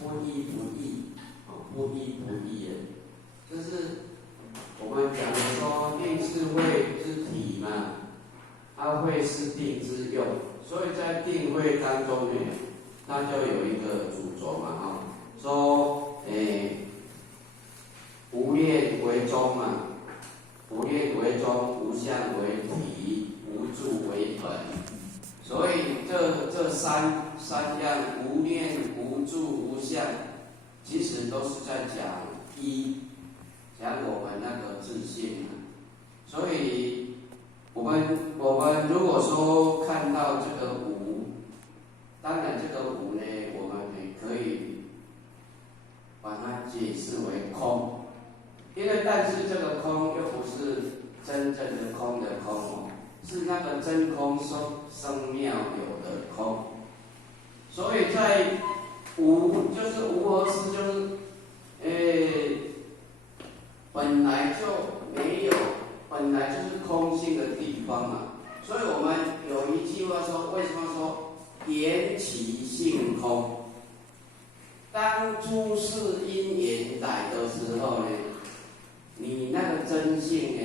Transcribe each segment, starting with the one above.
不依不异，不依不异的，就是我们讲的说定是慧之体嘛，慧是定之用，所以在定慧当中呢，它就有一个主轴嘛，说无念为宗嘛，无念为宗，无相为体，无住为本。所以这三样无念、无住、无相，其实都是在讲一，讲我们那个自信。所以我们如果说看到这个无，当然这个无呢，我们也可以把它解释为空，因为但是这个空又不是真正的空的空是那个真空生妙有的空。所以在无就是无而思，就是本来就没有，本来就是空性的地方嘛。所以我们有一句话说，为什么说缘起性空？当诸事因缘来的时候呢，你那个真性呢，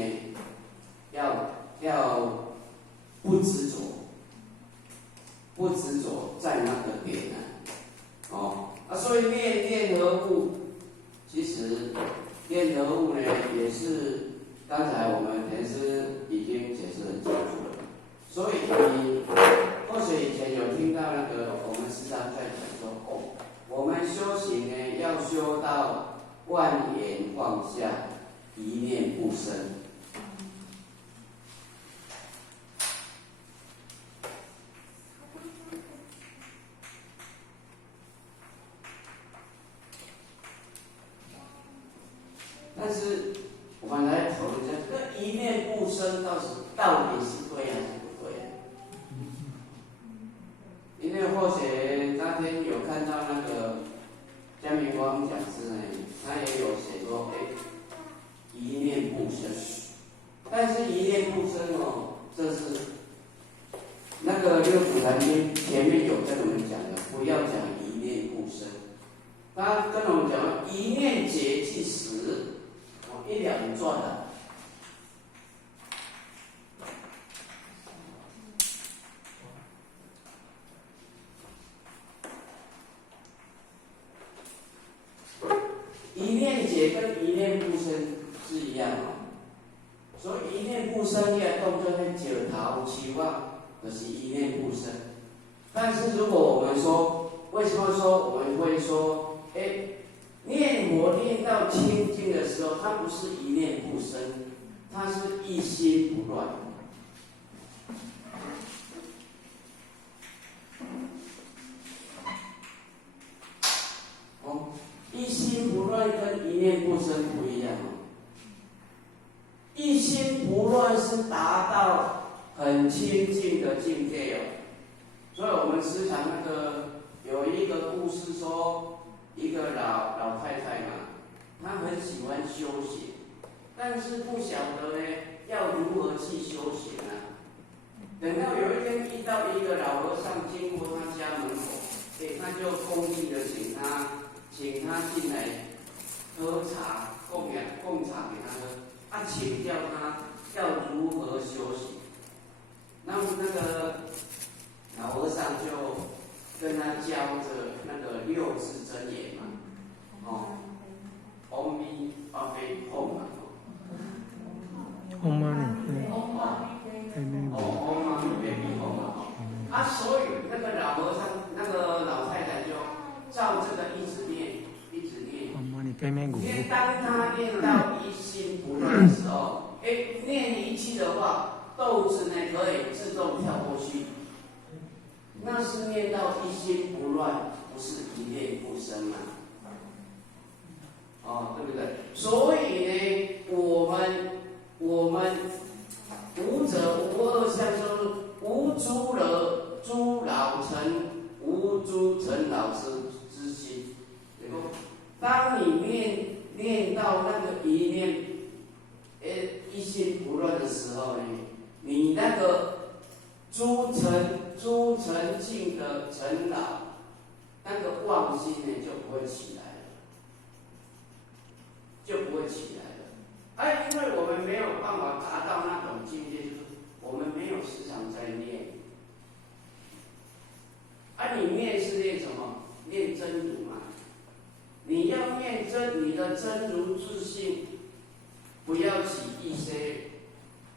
要不执着，不执着在那个点所以念和物，其实念和物呢，也是刚才我们田师已经解释很清楚了。所以你或许以前有听到那个我们时常在讲说，我们修行呢，要修到万缘放下，一念不生。但是我们来讨论一下，这个一念不生到底是对还是不对？因为或许那天有看到那个江明光讲师呢，他也有写说，一念不生。但是一念不生这是那个六祖坛经前面有跟我们讲的，不要讲一念不生。他跟我们讲，一念劫即时。一了不转的，一念解跟一念不生是一样所以一念不生，你的动作会石头、树啊，就是一念不生。但是如果我们说，为什么说我们会说，念佛念到清净的时候，它不是一念不生，它是一心不乱。一心不乱跟一念不生不一样一心不乱是达到很清净的境界所以我们时常那个有一个故事说，一个老太太嘛，她很喜欢修行，但是不晓得呢要如何去修行等到有一天遇到一个老和尚经过她家门口，他就恭敬的请他进来喝茶，供茶给他喝，请教他要如何修行。那个老和尚就跟他教着那个六字真言嘛，阿弥阿弥吽嘛，唵嘛呢呗咪吽嘛，所以那个老和尚那个老太太就照这个一直念，因为当他念到一心不乱的时候，念一句的话，豆子呢可以自动跳过去。那是念到一心不乱，不是一念不生对不对？所以呢，我们无者无二相，就是无诸老成，无诸成老之心。当你念到那个一念，一心不乱的时候呢，你那个诸尘境的尘劳，那个妄妄心呢就不会起来了，就不会起来了。哎，因为我们没有办法达到那种境界，就是我们没有时常在念。啊，你念是念什么？念真如嘛。你要念真，你的真如自性，不要起一些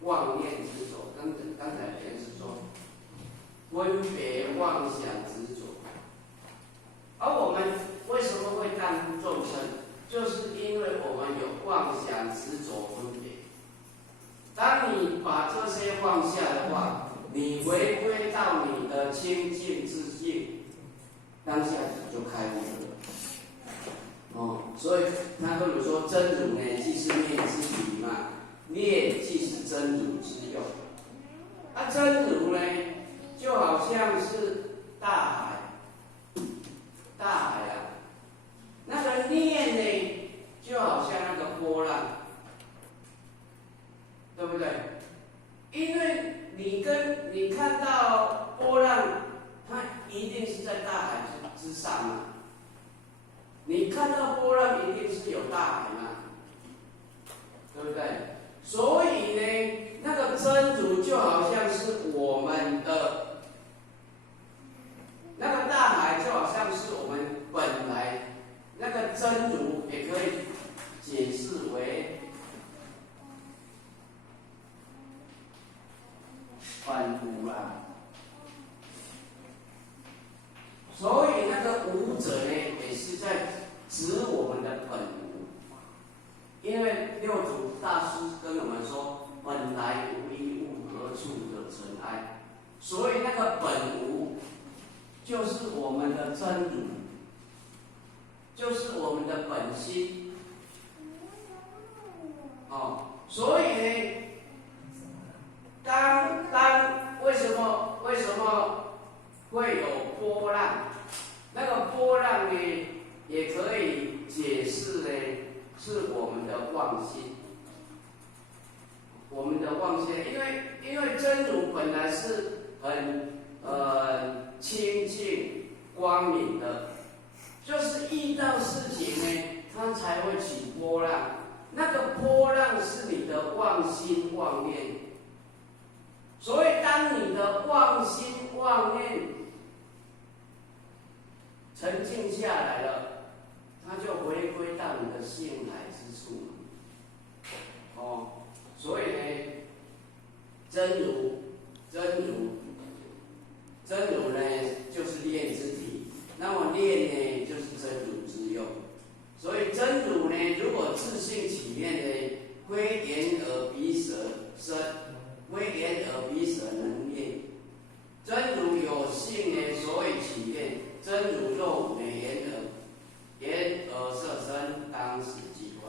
妄念执着。刚才也是说，分别妄想执着。而我们为什么会耽误众生？就是因为我们有妄想执着分别。当你把这些放下的话，你回归到你的清净自性，当下你就开悟了。所以他跟我说，真如呢，即是念之理嘛，念即是真如之用。啊，真如呢，就好像是大海，大海啊，那个念呢，就好像那个波浪，对不对？因为你看到波浪，它一定是在大海之上嘛。你看到波浪一定是有大海嘛，对不对？所以呢，那个真如就好像是我们的那个大海，就好像是我们本来那个真如，也可以解释为本无啊。所以那个无者呢，也是在指我们的本无。因为六祖大师跟我们说，本来无一物，何处惹尘埃。所以那个本无，就是我们的真如，就是我们的本心。所以呢，为什么会有波浪？那个波浪呢，也可以解释呢，是我们的妄心。我们的妄心，因为真如本来是很清净光明的，就是遇到事情呢，它才会起波浪。那个波浪是你的妄心妄念。所以当你的妄心妄念沉静下来了，它就回归到你的性来之处。所以呢，真如呢，就是念之体。那么念呢，就是真如之用。所以真如呢，如果自性起念呢，非眼耳鼻舌身，非眼耳鼻舌能念。真如有性呢，所以起念。真如肉呢，眼耳色身当时即观。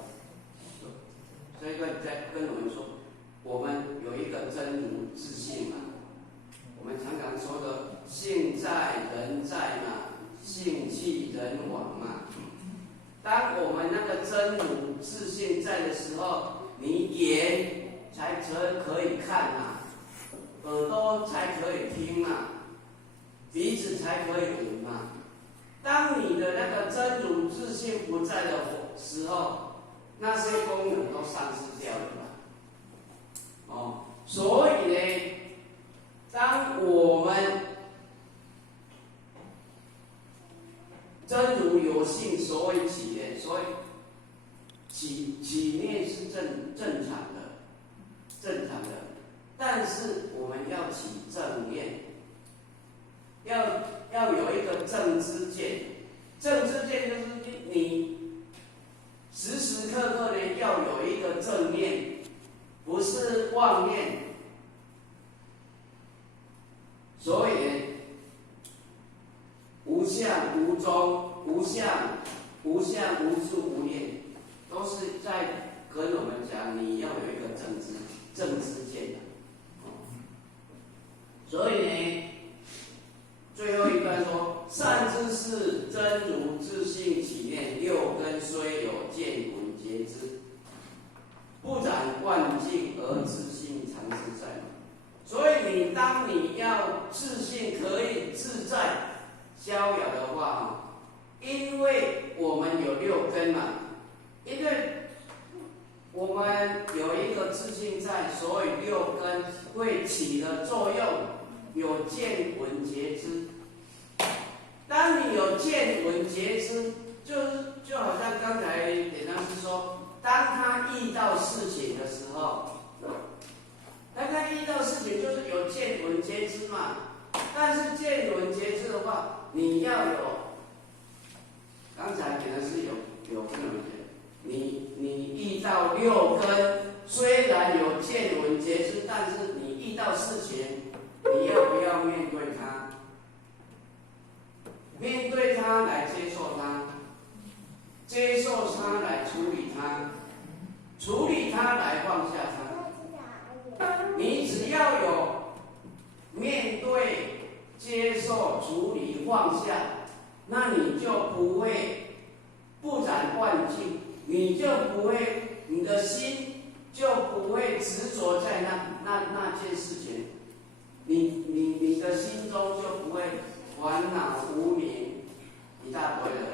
所以在跟我们说，我们有一个真如自性嘛。我们常常说的性在人在嘛，性去人往嘛。当我们那个真如自性在的时候，你眼才可以看嘛，耳朵才可以听嘛，鼻子才可以闻嘛。当你的那个真如自性不在的时候，那些功能都丧失掉了嘛。所以呢，当我们真如有性，所以起念，所以起念是正常的，但是我们要起正念，要有一个正知见。正知见就是你时时刻刻呢要有一个正念，不是妄念。所以呢，无相无中，无相无住无念，都是在跟我们讲，你要有一个正知见的。所以呢，最后一段说：善知识真如自性起念，六根虽有见闻觉知，不染万境而自性常自在。所以当你要自性可以自在逍遥的话，一因为我们有六根嘛，因为我们有一个自性在，所以六根会起的作用，有见闻觉知。当你有见闻觉知，就好像刚才典当师说，当他遇到事情的时候，当他遇到事情就是有见闻觉知嘛。但是见闻觉知的话，你要有，刚才典当师有跟我们讲，你遇到六根，虽然有见闻觉知，但是你遇到事情，你要不要面对它？面对它来接受它，接受它来处理它，处理它来放下它。你只要有面对、接受、处理、放下，那你就不会不染幻境，你就不会，你的心就不会执着在那件事情，你的心中就不会烦恼无明一大堆了。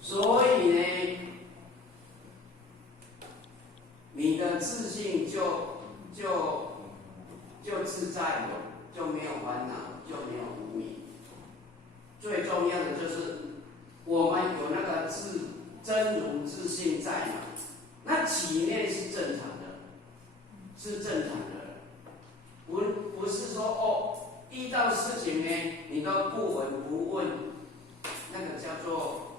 所以呢，你的自信就自在了，就没有烦恼，就没有无明。最重要的就是我们有那个真如自信在嘛，那起念是正常的，是正常的，不是说哦，遇到事情呢，你都不闻不问，那个叫做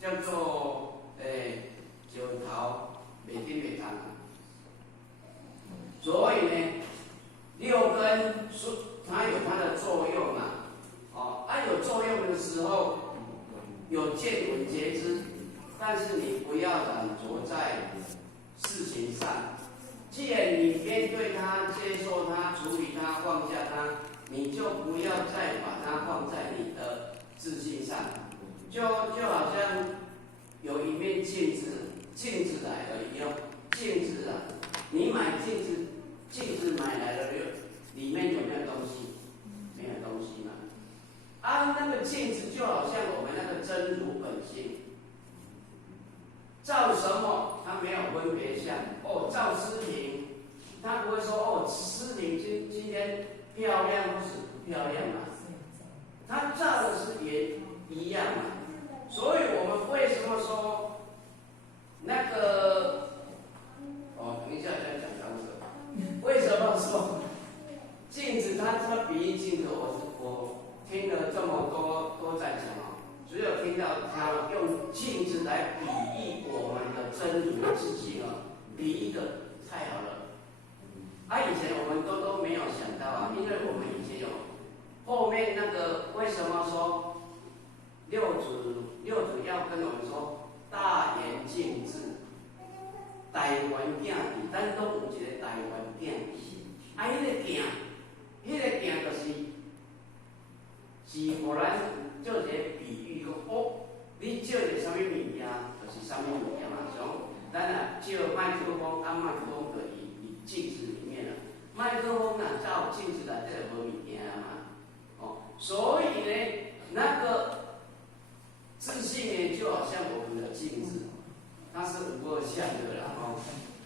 酒头袂紧袂干啊。所以呢，六根它有它的作用嘛，有作用的时候有见闻觉知，但是你不要染着在事情上。既然你面对它、接受它、处理它、放下它，你就不要再把它放在你的自信上。就好像有一面镜子来了以后，镜子啊，你买镜子买来了，里面有没有东西？没有东西嘛。那个镜子就好像我们那个真如本性，照什么它没有分别相。照诗婷，他不会说诗婷今天漂亮或是不漂亮嘛，他照的是也一样嘛。所以我们为什么说那个？等一下再讲到这个。为什么说镜子它比喻镜子？我听了这么多在讲只有听到他用镜子来比喻我们的真如自己比喻的太好了。以前我们都没有想到因为我们以前有后面那个为什么说六祖要跟我们说大圆镜智，台湾镜智，咱都有一个台湾镜智。迄个镜就是互咱做一个比喻你照一个什么物件，就是什么物件嘛。像咱照麦克风，麦克风就伊镜子里面了。麦克风照镜子内底就无物件嘛。所以呢，那个自信呢，就好像我们的镜子，它是无二相的啦，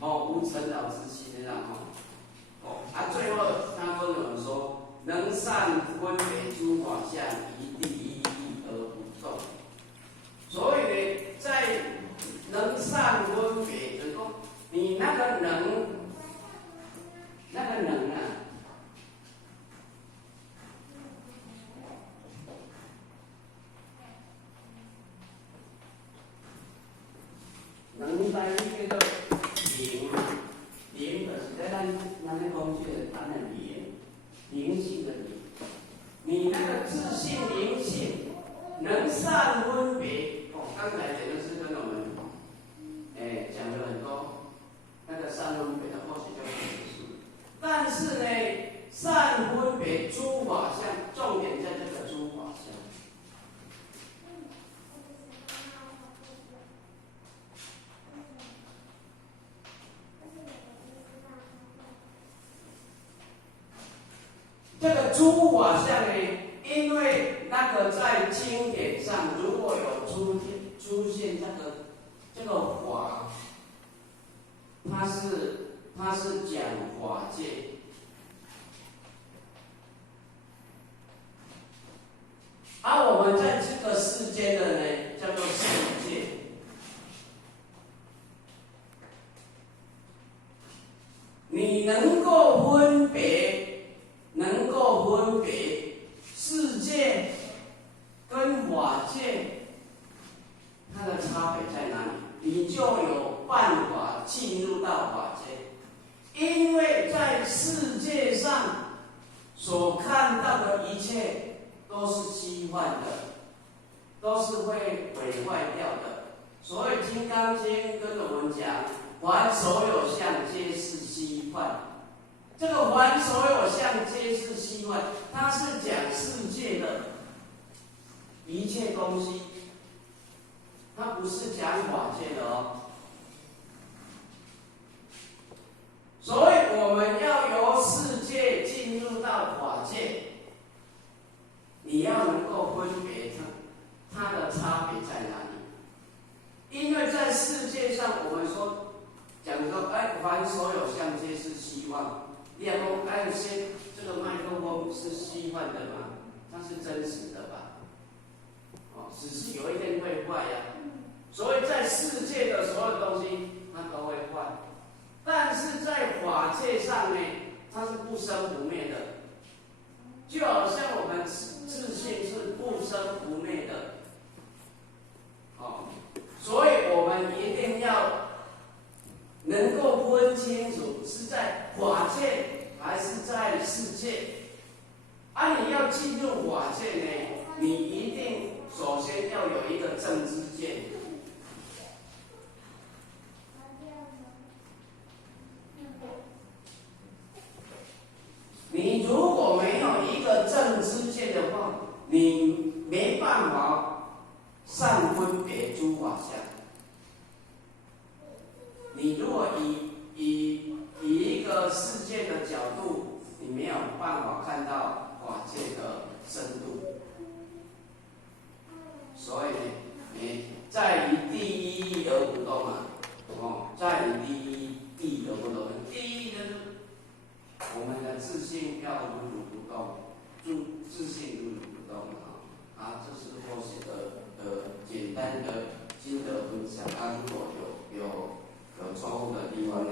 无尘劳之心的啦，最后他跟我们说，能善分别诸法相，一地一义而不动。所以呢，在能善分别，就是说你那个能能在那个灵就是在咱的讲这个咱的灵性的灵，你那个自信灵性能善分别。刚才这个是跟我们讲了很多那个善分别的，或许就不结束。但是呢，善分别诸法相，重点在这个诸法相。这个诸法相呢，因为那个在经典上如果有出现这个法，它是讲法界。而我们在这个世间的呢，叫做世界。你能够分别世界跟法界，它的差别在哪里？你就有办法进入到法界，因为在世界上所看到的一切都是虚幻的，都是会毁坏掉的。所以《金刚经》跟我们讲，凡所有相，皆是虚幻。这个凡所有相，皆是虚幻，它是讲世界的一切东西，它不是讲法界的哦。所以我们要由世界进入到法界，你要能够分别它的差别在哪里？因为在世界上，我们讲说，凡所有相，皆是虚幻。你要说，这个麦克风是虚幻的吗？它是真实的吧？只是有一天会坏呀。所以在世界的所有东西，它都会坏。但是在法界上呢，它是不生不灭的，就好像我们自信是不生不灭的。所以我们一定要能够分清楚是在法界还是在世界。你要进入法界呢，你一定首先要有一个正知见。你如果没有一个正知见的话，你没办法善分别诸法相。你如果以一个世界的角度，你没有办法看到法界的深度。所以你在于第一而不动啊，在于第一义而不动。第一呢，我们的自信要如如不动，自信如如不动这是或许的简单的心得分享如果有错误的地方呢，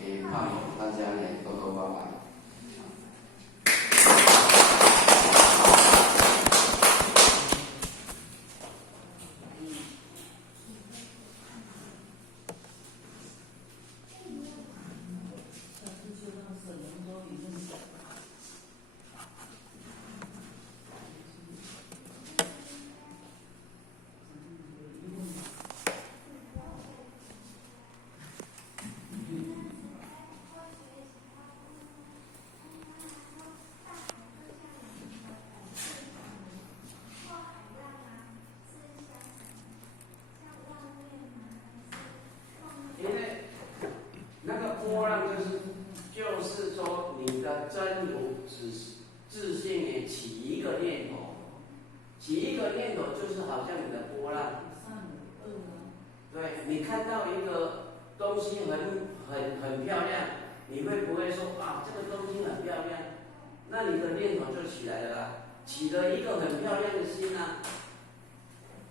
也盼望大家呢多多帮忙。就是说，你的真如自信呢，起一个念头，就是好像你的波浪。对，你看到一个东西很漂亮，你会不会说这个东西很漂亮？那你的念头就起来了啦，起了一个很漂亮的心啊。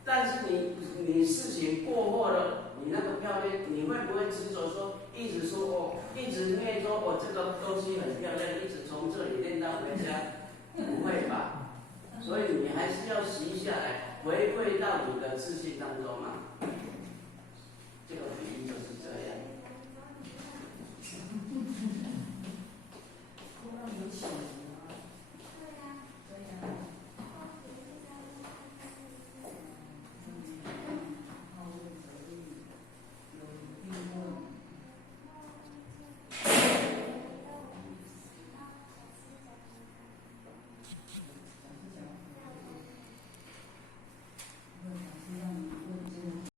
但是你事情过后了，你那个漂亮，你会不会执着说，一直念说这个东西很漂亮，一直从这里念到回家？不会吧？所以你还是要习下来，回归到你的自信当中嘛。